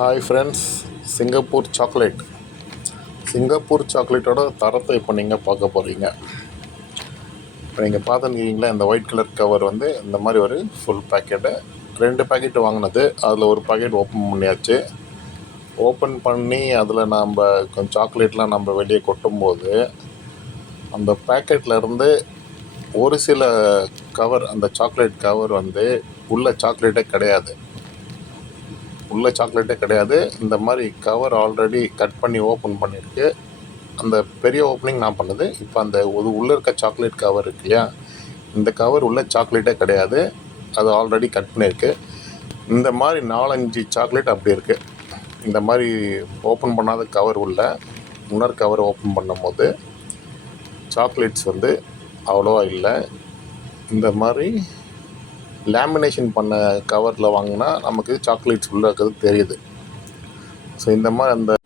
Hi friends, Singapore chocolate. Singapore சாக்லேட்டோட தரத்தை இப்போ நீங்கள் பார்க்க போகிறீங்க. இப்போ நீங்கள் பார்த்துருக்கீங்களா, இந்த ஒயிட் கலர் கவர் வந்து இந்த மாதிரி ஒரு ஃபுல் பேக்கெட்டு. 2 பேக்கெட்டு வாங்கினது, அதில் ஒரு பேக்கெட் ஓப்பன் பண்ணியாச்சு. ஓப்பன் பண்ணி அதில் நாம் கொஞ்சம் சாக்லேட்லாம் நம்ம வெளியே கொட்டும்போது அந்த பேக்கெட்டில் இருந்து ஒரு சில கவர், அந்த சாக்லேட் கவர் வந்து உள்ள சாக்லேட்டே கிடையாது. இந்த மாதிரி கவர் ஆல்ரெடி கட் பண்ணி ஓப்பன் பண்ணியிருக்கு. அந்த பெரிய ஓப்பனிங் நான் பண்ணது. இப்போ அந்த உள்ளே இருக்க சாக்லேட் கவர் இருக்கு இல்லையா, இந்த கவர் உள்ள சாக்லேட்டே கிடையாது, அது ஆல்ரெடி கட் பண்ணியிருக்கு. இந்த மாதிரி 4-5 சாக்லேட் அப்படி இருக்குது. இந்த மாதிரி ஓப்பன் பண்ணாத கவர் உள்ள இன்னொரு கவர் ஓப்பன் பண்ணும்போது சாக்லேட்ஸ் வந்து அவ்வளோவா இல்லை. இந்த மாதிரி லேமினேஷன் பண்ண கவரில் வாங்கினா நமக்கு சாக்லேட்ஸ் உள்ளே இருக்கிறது தெரியுது. ஸோ இந்த மாதிரி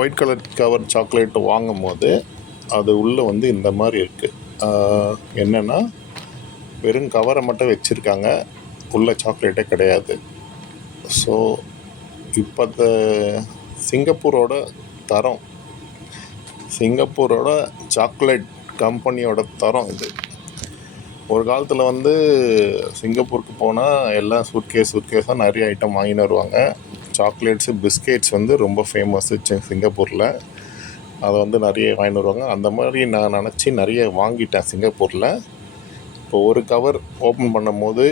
ஒயிட் கலர் கவர் சாக்லேட் வாங்கும் போது அது உள்ளே வந்து இந்த மாதிரி இருக்குது. என்னென்னா வெறும் கவரை மட்டும் வச்சுருக்காங்க, உள்ள சாக்லேட்டே கிடையாது. ஸோ இப்போ சிங்கப்பூரோட தரம், சிங்கப்பூரோட சாக்லேட் கம்பெனியோட தரம் இது. ஒரு காலத்தில் வந்து சிங்கப்பூருக்கு போனால் எல்லாம் சூட்கேஸாக நிறைய ஐட்டம் வாங்கின்னு வருவாங்க. சாக்லேட்ஸு, பிஸ்கெட்ஸ் வந்து ரொம்ப ஃபேமஸ்ஸு சிங்கப்பூரில். அதை வந்து நிறைய வாங்கின்னு வருவாங்க. அந்த மாதிரி நான் நினச்சி நிறைய வாங்கிட்டேன் சிங்கப்பூரில். இப்போ ஒரு கவர் ஓப்பன் பண்ணும் போது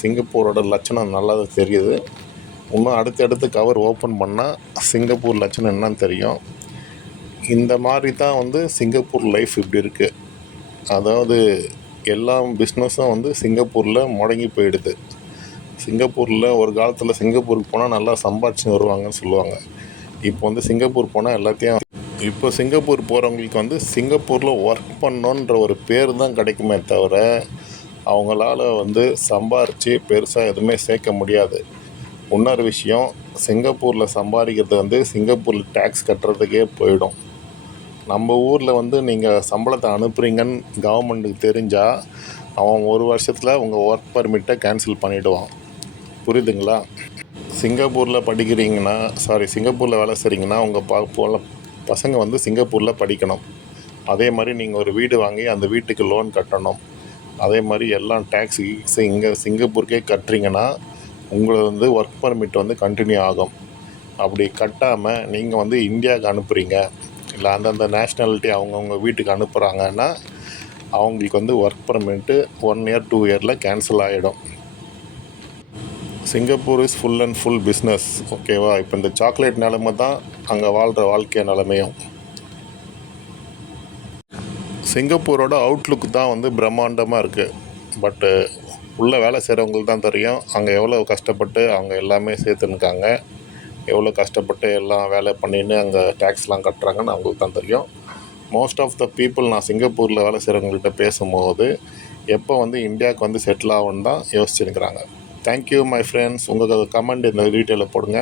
சிங்கப்பூரோட லட்சணம் நல்லா தெரியுது. இன்னும் அடுத்தடுத்து கவர் ஓப்பன் பண்ணால் சிங்கப்பூர் லட்சணம் என்னன்னு தெரியும். இந்த மாதிரி தான் வந்து சிங்கப்பூர் லைஃப் இப்படி இருக்குது. அதாவது எல்லா பிஸ்னஸும் வந்து சிங்கப்பூரில் முடங்கி போயிடுது. சிங்கப்பூரில் ஒரு காலத்தில் சிங்கப்பூருக்கு போனால் நல்லா சம்பாதிச்சு வருவாங்கன்னு சொல்லுவாங்க. இப்போ வந்து சிங்கப்பூர் போனால் எல்லாத்தையும், இப்போ சிங்கப்பூர் போகிறவங்களுக்கு வந்து சிங்கப்பூரில் ஒர்க் பண்ணோன்ற ஒரு பேர் தான் கிடைக்குமே தவிர அவங்களால வந்து சம்பாரித்து பெருசாக எதுவுமே சேர்க்க முடியாது. இன்னொரு விஷயம், சிங்கப்பூரில் சம்பாதிக்கிறது வந்து சிங்கப்பூரில் டேக்ஸ் கட்டுறதுக்கே போயிடும். நம்ம ஊரில் வந்து நீங்கள் சம்பளத்தை அனுப்புகிறீங்கன்னு கவர்மெண்ட்டுக்கு தெரிஞ்சால் அவன் ஒரு வருஷத்தில் உங்கள் ஒர்க் பர்மிட்டை கேன்சல் பண்ணிவிடுவான். புரியுதுங்களா? சிங்கப்பூரில் வேலை செய்கிறீங்கன்னா உங்கள் பசங்க வந்து சிங்கப்பூரில் படிக்கணும். அதே மாதிரி நீங்கள் ஒரு வீடு வாங்கி அந்த வீட்டுக்கு லோன் கட்டணும். அதே மாதிரி எல்லாம் டேக்ஸ் இங்கே சிங்கப்பூருக்கே கட்டுறீங்கன்னா உங்களை வந்து ஒர்க் பர்மிட் வந்து கண்டினியூ ஆகும். அப்படி கட்டாமல் நீங்கள் வந்து இந்தியாவுக்கு அனுப்புகிறீங்க, இல்லை அந்தந்த நேஷ்னாலிட்டி அவங்கவுங்க வீட்டுக்கு அனுப்புகிறாங்கன்னா அவங்களுக்கு வந்து ஒர்க் பர்மிட்டு 1 year 2 yearல கேன்சல் ஆகிடும். Singapore is full and full business. ஓகேவா? இப்போ இந்த சாக்லேட் நிலமை தான் அங்கே வாழ்கிற வாழ்க்கை நிலமையும். சிங்கப்பூரோட அவுட்லுக் தான் வந்து பிரம்மாண்டமாக இருக்குது. பட்டு உள்ளே வேலை செய்கிறவங்களுக்கு தான் தெரியும் அங்கே எவ்வளோ கஷ்டப்பட்டு அவங்க எல்லாமே சேர்த்துன்னுக்காங்க, எவ்வளோ கஷ்டப்பட்டு எல்லாம் வேலை பண்ணின்னு அங்கே டேக்ஸ்லாம் கட்டுறாங்கன்னு அவங்களுக்கு தான் தெரியும். மோஸ்ட் ஆஃப் த பீப்புள் நான் சிங்கப்பூரில் வேலை செய்கிறவங்கள்ட்ட பேசும்போது எப்போ வந்து இந்தியாவுக்கு வந்து செட்டில் ஆகுன்னு தான் யோசிச்சுருக்கிறாங்க. Thank you my friends. உங்கள் கமெண்ட் இந்த வீடியோவில் போடுங்க.